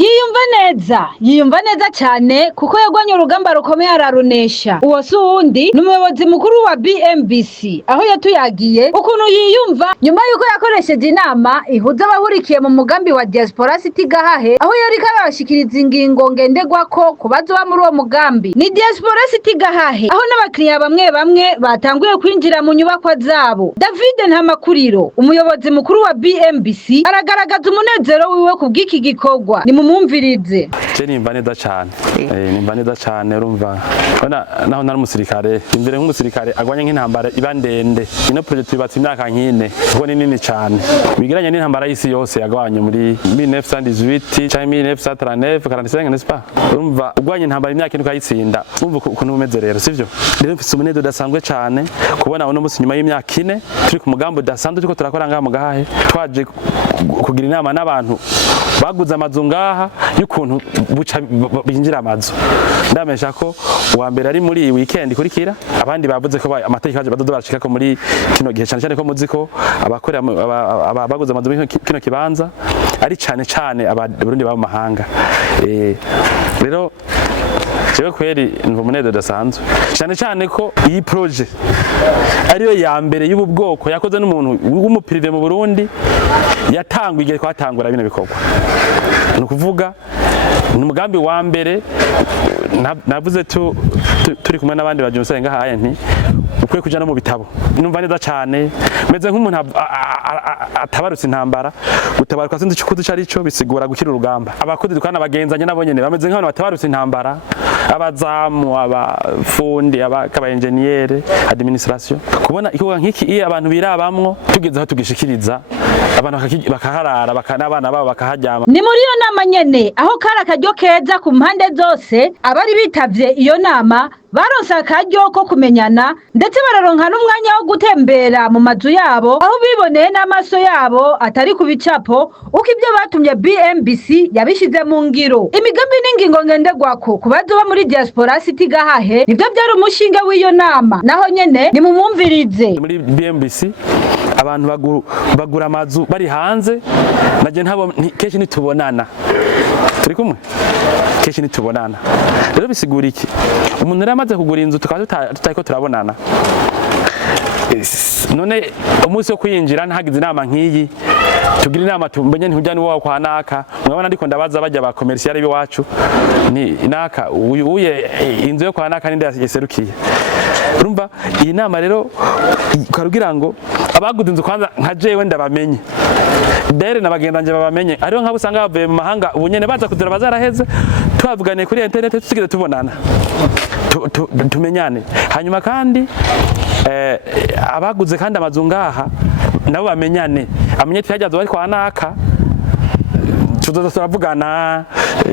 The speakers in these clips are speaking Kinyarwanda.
yiyumva neza cyane kuko yagwanye urugamba rukomeye ararunesha. Uwo si uwundi ni umuyobozi mukuru wa BMBC aho yatuyagiye ukuntu yiyumva nyuma yuko yakoresheje inama ihuza abahurikiye mu mugambi wa Diaspora City Gahahe aho yariko arabashikiriza ingingo ngenderwako ku bazoba muri uwo mugambi. Ni Diaspora City Gahahe aho n'abakiriya bamwe batanguye kwinjira mu nyubakwa zabo. David Ntamakuriro umuyobozi mukuru wa BMBC aragaragaza umunezero wiwe ku bw'iki gikorwa. Ni mumumvirize. Nimba neza cyane urumva naho nari umusirikare imbere nk'umusirikare agwanye nk'intambara iba ndende. Ino project yubatse imyaka nk'ine kuko ni nini cyane bigiranye n'intambara y'isi yose yagwanye muri 1918 cyangwa 1939 45 n'est-ce pas? Urumva ugwanye intambara imyaka ine ukayitsinda urumva ukuntu umeze rero sivyo. Rero mfise umunezero udasanzwe cyane kubona uno munsi nyuma y'imyaka ine turi ku mugambo udasanzwe turiko turakora ngaha mu Gahahe twaje kugira inama n'abantu baguze amazu ngaha y'ukuntu buca binjira amazu. Ndamesha ko uwa mbere ari muri weekend kurikira abandi bavuze ko amategeko yaje badodo barashika ko muri kino gihe cyane ko muziko abakorera baguze amazu kino kibanza ari cyane abarundi ba mahanga. Rero jewe kweri ndumva umunezero udasanzwe cyane ko iyi projet ariyo ya mbere y'ubu bwoko yakoze n'umuntu w'umuprive mu Burundi yatangwa igihe kwatangura bino bikorwa. Ni ukuvuga ni umugambi wa mbere navuze turi kumwe n'abandi baje ngahaye nti ukwiye kuja no mu bitabo. Numva neza cyane meze nk'umuntu atabarutse intambara gutabaruka sinzi cyo cari cyo bisigura gukira urugamba. Abakozi dukana bagenzanye nabo nyene bameze nk'abantu batabarutse intambara, abazamu abafundi abakaba engineer administration. Kubona iko nk'iki iyo abantu birabamwo tugeze aho tugishikiriza abantu bakaharara bakanabana babo bakahajyama. Ni muri iyo nama nyene aho kara karyo keza ku mpande zose abari bitavye iyo nama baronse akaryo ko kumenyana ndetse bararonka n'umwanya wo gutembera mu mazu yabo aho biboneye n'amaso yabo atari ku bicapo uko ibyo batumye BMBC yabishize mu ngiro. Imigambi n'ingingo ngenderwako ku bazoba muri Diaspora City Gahahe nivyo byari umushinga w'iyo nama. Naho nyene ni mumumvirize. Muri BMBC abantu bagura amazu bari hanze naje ntabo kenshi nitubonana turi kumwe kenshi nitubonana. Rero bisigura iki? Umuntu yaramaze kugura inzu tukaba tutariko turabonana. None umunsi wo kuyinjira ntagize inama nk'iyi tugira inama tumenye ntujyane wawe kwa naka mwabona ndiko ndabaza bajya ba commercial biwacu ni naka uye inzu yo kwa naka ninde yaserukiye. Urumva iyi nama rero karugira ngo abaguze inzu kwanza nka jewe ndabamenye dere nabagendanje babamenye ariho nkabo usanga bavuye mu mahanga ubunyene baza kudura bazaraheze twavuganiye kuri internet tusigire tubonana tumenyane. Hanyuma kandi abaguze kandi amazu ngaha nabo bamenyane amenye tyajazo bari kwa naka tuzoza turavugana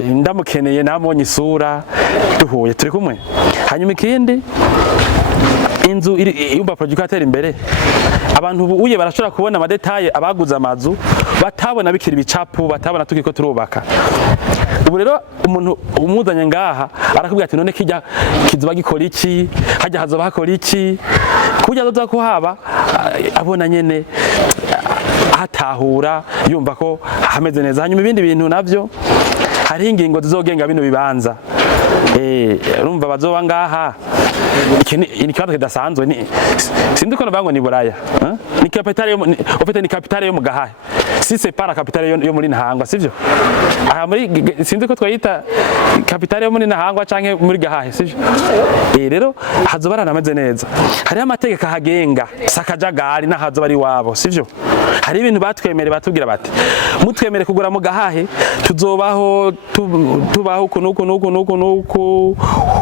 ndamukeneye namonye isura duhuye turi kumwe. Hanyuma ikindi inzu yumva project atera imbere abantu uye barashobora kubona amadetaye abaguze amazu batabona bikira ibicapu batabona tukiko turubaka. Ubu rero umuntu umuzanye ngaha arakubwira ati none kijya kizuba gikora iki hajya hazoba hakora iki kujya azoza kuhaba abona nyene hatahura yumva ko hameze neza. Hanyuma ibindi bintu navyo hari ingingo zizogenga bino bibanza urumva bazoba ngaha ni kibazo kidasanzwe ni sindi ko nabango ni Buraya ni capitale yo ofite ni capitale yo mu Gahahe si c'est pas la capitale yo muri Ntahangwa sivyo. Aha muri sindi ko twayita capitale yo muri Ntahangwa canke muri Gahahe sivyo. Rero hazoba ranameze neza hari amategeko ahagenga sakajagari na hazoba ari wabo sivyo. Hari ibintu batwemere batubwira bati mutwemere kugura mu Gahahe tuzobaho tubaho nuko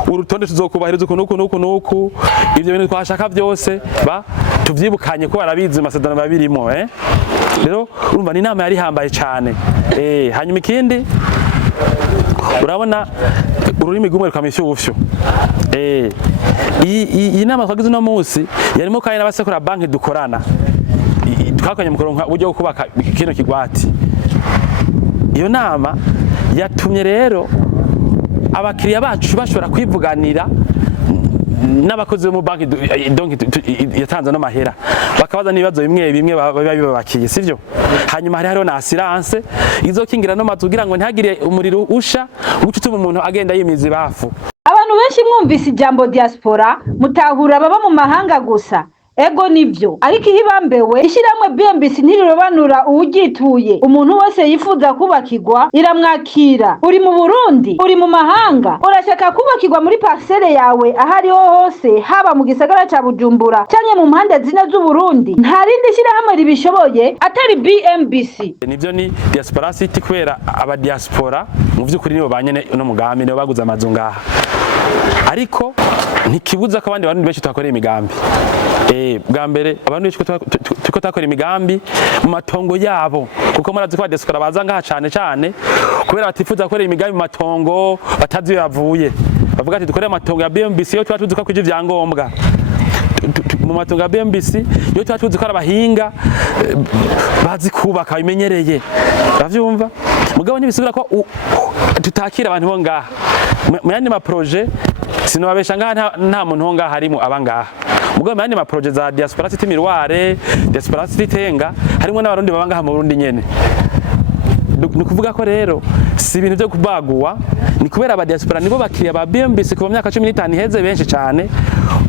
urutonde tuzokubahiriza nuko ibyo bintu twashaka byose tuvyibukanye ko barabizi masedano babirimo rero urumva ni inama yari hambaye cyane. Hanyuma ikindi urabona ururimi rw'umwe rukamishyo ufyo. Iyi nama twagize no munsi yarimo kandi n'abasekura banki dukorana twakanye mu kuronka uburyo bwo kubaka kino kigwati. Iyo nama yatumye rero abakiriya bacu bashobora kwivuganira n'abakozi bo mu banki donc yatanze no mahera bakabaza nibazo bimwe bimwe babakiye sivyo hanyuma hariho na assurance izokingira no matugira ngo ntihagire umuriro usha ucutuma umuntu agenda yimizi bafu. Abantu benshi mwumvise ijambo diaspora mutahura baba mu mahanga gusa. Ego nivyo ariko ihibambewe ishiramwe BMBC ntirirobanura uwugituye umuntu wese yifuza kubakirwa iramwakira. Uri mu Burundi uri mu mahanga urashaka kubakirwa muri parcelle yawe ahariho hose haba mu gisagara ca Bujumbura cyanye mu mpande zine z'u Burundi nta rindi shirahamwe ribishoboye atari BMBC. Nivyo ni diaspora city kwera aba diaspora mu vyukuri nibo banyene no mugambi nibo baguze amazu ngaha ariko ntikibuza ko abandi bantu benshi twakoreye imigambi bwa mbere abantu benshi tuko takora imigambi mu matongo yabo kuko murazi ko diaspora baza ngaha cyane kubera batifuza gukora imigambi mu matongo batazi yavuye bavuga ati dukore amatongo ya BMBC yo twatuzi ko kuje vyangombwa mu matongo ya BMBC yo twatuzi ko abahinga bazi kubaka bimenyereye bavyumva mugabo ntibisubira ko tutakira abantu bo ngaha mu yandi ma projet sinobabesha ngaha nta muntu ho ngaha harimo abangaha mugabo yandi ma projet za diaspora city Miroir diaspora city Tenga harimo n'abarundi babangaha mu Burundi nyene nukuvuga ko rero si ibintu byo kubaguwa ni kubera aba diaspora nibo bakiriya ba BMBC kuva myaka 15 iheze benshi cyane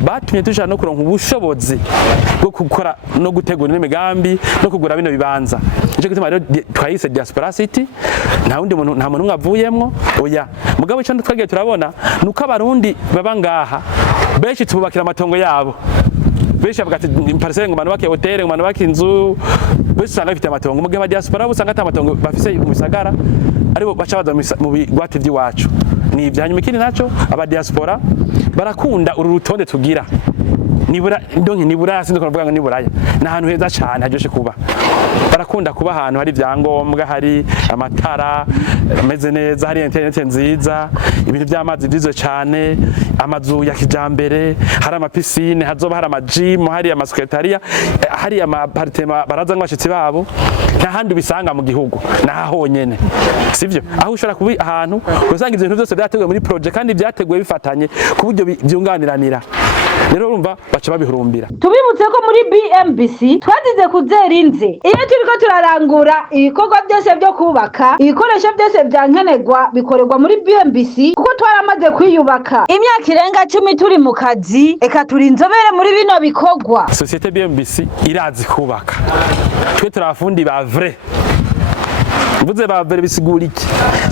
batumye tushaka no kuronka ubushobozi bwo gukora no gutegura n'imigambi no kugura bino bibanza ico gituma rero twayise diaspora city nta wundi muntu nta muntu mwavuyemwo oya mugabo ico twagiye turabona nuko abarundi babangaha benshi tubakira amatongo yabo benshi abagati parcelle ngumano bake hotel ngumano bake inzu benshi usanga bafite amatongo mu gihe aba diaspora usanga ata amatongo bafise mu bisagara aribo baca baza mu bigwate by'iwacu ni ivyanyuma ikindi naco aba diaspora barakunda uru rutonde tugira nibura ndonke nibura sinzi ko navuga ngo niburaya na hantu heza cyane hajoshe kuba barakunda kuba ahantu hari vyangombwa hari amatara ameze neza hari internet nziza ibintu by'amazi byizo cyane amazu ya kijambere hari amapisine hazoba hari amagym hari amasecretaria hari amapartema baraza ngwashitsi babo nta handi bisanga mu gihugu na honyene sivyo aho ushobora kubi ahantu usanga ibintu byose byateguwe muri project kandi byateguwe bifatanye ku buryo byunganiranira rero urumva baca babihurumbira. Tubibutse ko muri BMBC twazize kuzerinze iyo turiko turarangura ibikorwa byose byo kubaka ibikoresho byose byankenerwa bikorerwa muri BMBC kuko twaramaze kwiyubaka imyaka irenga 10 turi mu kazi eka turi inzobere muri bino bikorwa. Societe BMBC irazi kubaka twe turafundi ba vrai mvuze ba vrai bisigura iki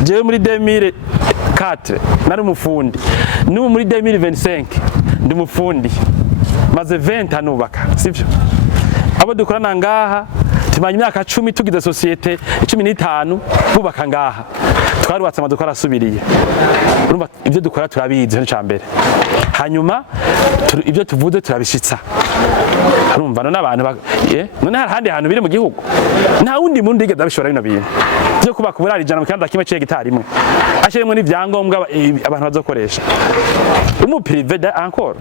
jewe muri 2004 nari umufundi n'ubu muri 2025 ndi umufundi maze 20 anubaka sivyo abo dukorana ngaha tumanye imyaka 10 tugize societe 15 bubaka ngaha twarubatse amaduka arasubiriye urumva ibyo dukora turabizi cyo cyambere hanyuma ibyo tuvuze turabishitsa urumva none abantu none handi hantu biri mu gihugu nta wundi muntu igeze abishora bino bintu byo kubaka uburari jana mu kanda kimwe cy'hegitari imwe ashiremo n'ivyangombwa abantu bazokoresha umu privé encore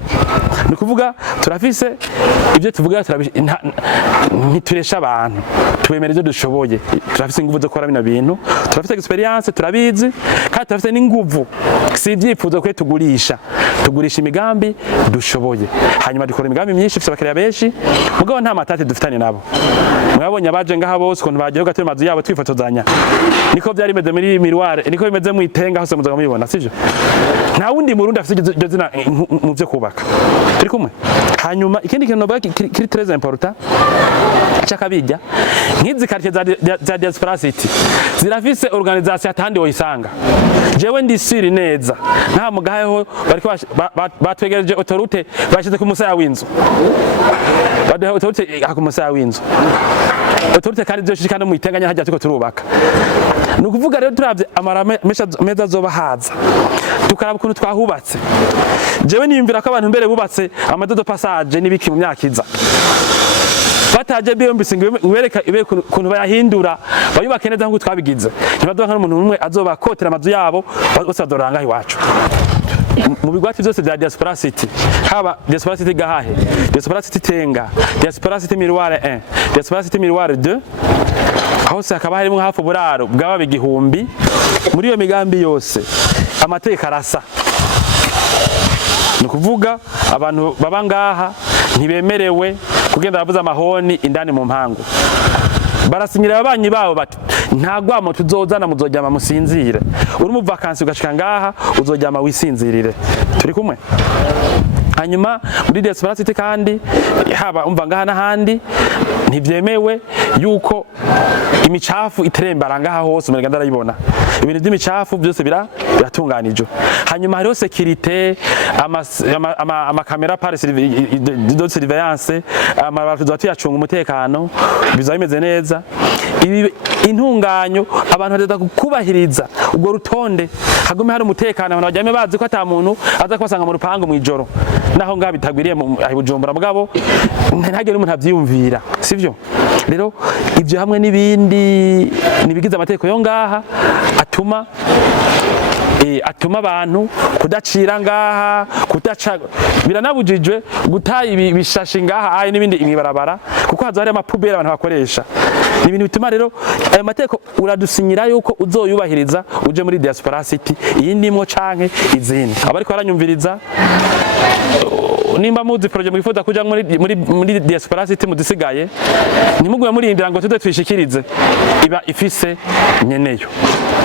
ni kuvuga turafise ibyo tuvuga ntituresha abantu tubemera ibyo dushoboye turafise ingufu zo gukora bino bintu turafise experience turabizi kandi turafise n'ingufu si ibyifuzo kwe tugurisha imigambi dushoboye hanyuma dukora imigambi myinshi ifite abakiriya benshi mugabo nta matati dufitanye nabo mwabonye abaje ngaha bose ukuntu bagiye gatuma mazu yabo twifotozanya niko byari bimeze muri Miroir niko bimeze mu Itenga hose muzaga mubibona sivyo nta wundi murundi afite iryo zina mu byo kubaka turi kumwe hanyuma ikindi kintu novuga kiri très important cyakabijya nkizi quartier za diaspora city zirafise organisation atandi oyisanga jewe ndi siri neza nta mugaheho bariko batwegereje autorité bashize ku musaya w'inzu baduha autorité ku musaya w'inzu autorité kandi byo shikana mu Itenganya hajya tuko turubaka nukuvuga rero turavye amara meza zoba haza tukaraba ukuntu twahubatse jewe niyumvira ko abantu mbere bubatse amadodo passage nibiki mu myaka iza bataje BMBC ngwereka kuntu bayahindura bayubake neza nkuko twabigize ntibadoha n'umuntu umwe azoba kotera amazu yabo bose badoranga iwacu mu bigwati byose bya diaspora city haba diaspora city Gahahe diaspora city Tenga diaspora city Miroir 1 diaspora city Miroir 2 aho sakaba harimo hafu buraro bwaba bigihumbi muri iyo migambi yose amateka arasa ni ukuvuga abantu baba ngaha ntibemerewe kugenda bavuza amahoni indani mu mpangu. Barasinyira ababanyi babo bati nta gwamo tuzozana muzoryama musinzire, uri mu vacances ugashika ngaha uzoryama wisinzirire. Turi kumwe? Hanyuma muri diaspora city kandi haba umva ngaha n'ahandi ntivyemewe yuko imicafu itrembara ngaha hose umenga ndarayibona. Ibintu by'imicafu byose biratunganijwe. Hanyuma hariho securite, amakamera par de surveillance, abantu tuyacunga umutekano bizaba bimeze neza. Ibi intunganyo abantu badada kubahiriza ubwo rutonde, hagume hari umutekano, abantu bajyame bazi ko ata muntu aza kubasanga mu rupango mu ijoro naho ngaho bitagwiriye mu Bujumbura bwabo ntagire umuntu avyiyumvira, sivyo? Rero ivyo hamwe n'ibindi nibigize amategeko yo ngaha atuma abantu kudacira ngaha, kudaca biranabujijwe guta ibishashi ngaha n'ibindi imibarabara kuko hazo hari amapubera abantu bakoresha. Ni ibintu bituma rero ayo mategeko uradusinyira yuko uzoyubahiriza uje muri diaspora city iyi ndimwo canke izindi. Abariko baranyumviriza nimba muzi projet mwifuza kuja muri diaspora city mudisigaye ntimuguye murindira ngo tuze twishikirize, iba ifise nyeneyo.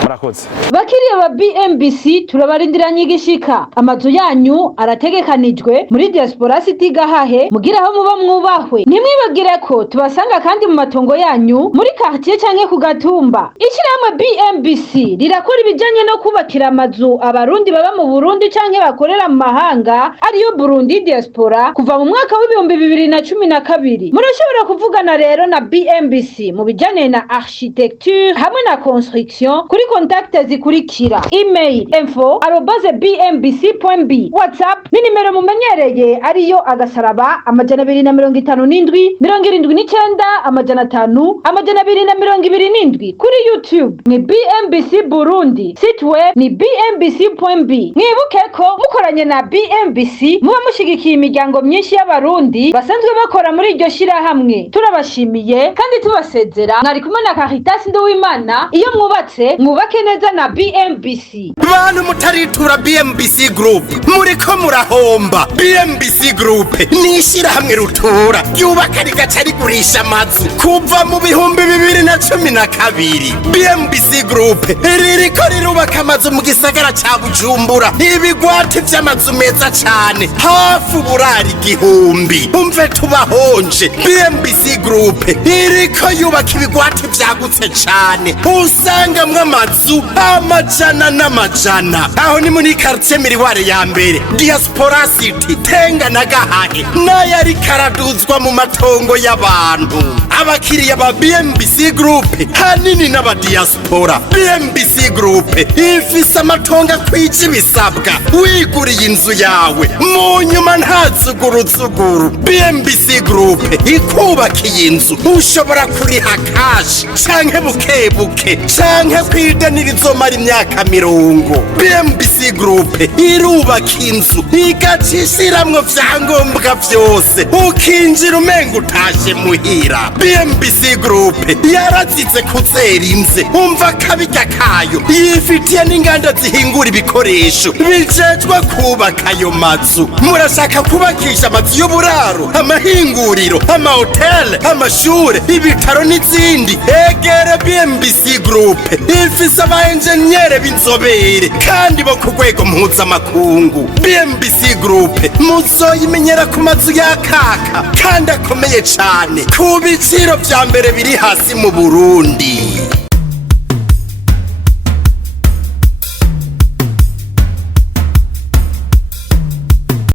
Murakoze. Bakiriye ba BMBC turabarindiranye igishika, amazu yanyu arategekanijwe muri diaspora city Gahahe mugira aho muba mwubahwe. Nimwibagire ko tubasanga kandi mu matongo yanyu muri quartier canke ku gatumba. Ishyirahamwe BMBC rirakora ibijanye no kubakira amazu abarundi baba mu Burundi canke bakorera mu mahanga ariyo Burundi diaspora kuva mu mwaka w'ibihumbi 2012. Murashobora kuvugana rero na BMBC mu bijanye na architecture hamwe na construction kuri contacte zikurikira: email info@bmbc.b, WhatsApp ni nimero mumenyereye ariyo +257 79 79 500 kuri YouTube ni BMBC Burundi, site web ni bmbc.b. Mwibuke ko mukoranye na BMBC muba mushigikiye imiryango myinshi y'abarundi basanzwe bakora muri iryo shirahamwe. Turabashimiye kandi tubasezera. Mwari kumwe na Caritas Nduwimana. Iyo mwubatse mwubake neza na BMBC. Bantu mutaritura BMBC Group muriko murahomba. BMBC Group ni ishirahamwe rutura ryubaka rigaca rigurisha amazu kuva mu bihumbi 2012. BMBC Group ririko rirubaka amazu mu gisagara ca Bujumbura, ibigwati vy'amazu meza cane hafi uburari 1000. Umve tubahonje. BMBC Group iriko yubaka ibigwati vyagutse cane usangamwe amazu amajana n'amajana. Aho ni muri quartier Miriware ya mbere, Diaspora City, Tenga na Gahahe, n'ayari karaduzwa mu matongo y'abantu. Abakiriya ba BMBC Group hanini n'aba diaspora. BMBC Group ifise amatongo akwije ibisabwa. Wiguriye inzu yawe mu nyuma ntazuguruzuguru, BMBC Group ikubakiye inzu ushobora kuriha cash canke bukebuke canke kwidanira izomara imyaka 50. BMBC Group irubaka inzu igacishiramwo vyangombwa vyose ukinjira umenga utashe muhira. BMBC Group yarazize kuzera inze, umva kabirya kayo yifitiye n'inganda zihingura ibikoresho bijejwe kubaka ayo mazu. Murashaka kubakisha amazu y'uburaro, amahinguriro, amahoteli, amashure, ibitaro n'izindi? Egere BMBC Group ifise abaenjenyere b'inzobere kandi bo ku rwego mpuzamakungu. BMBC Group muzoyimenyera ku mazu yakaka kandi akomeye cane ku biciro vya mbere biri hasi mu Burundi.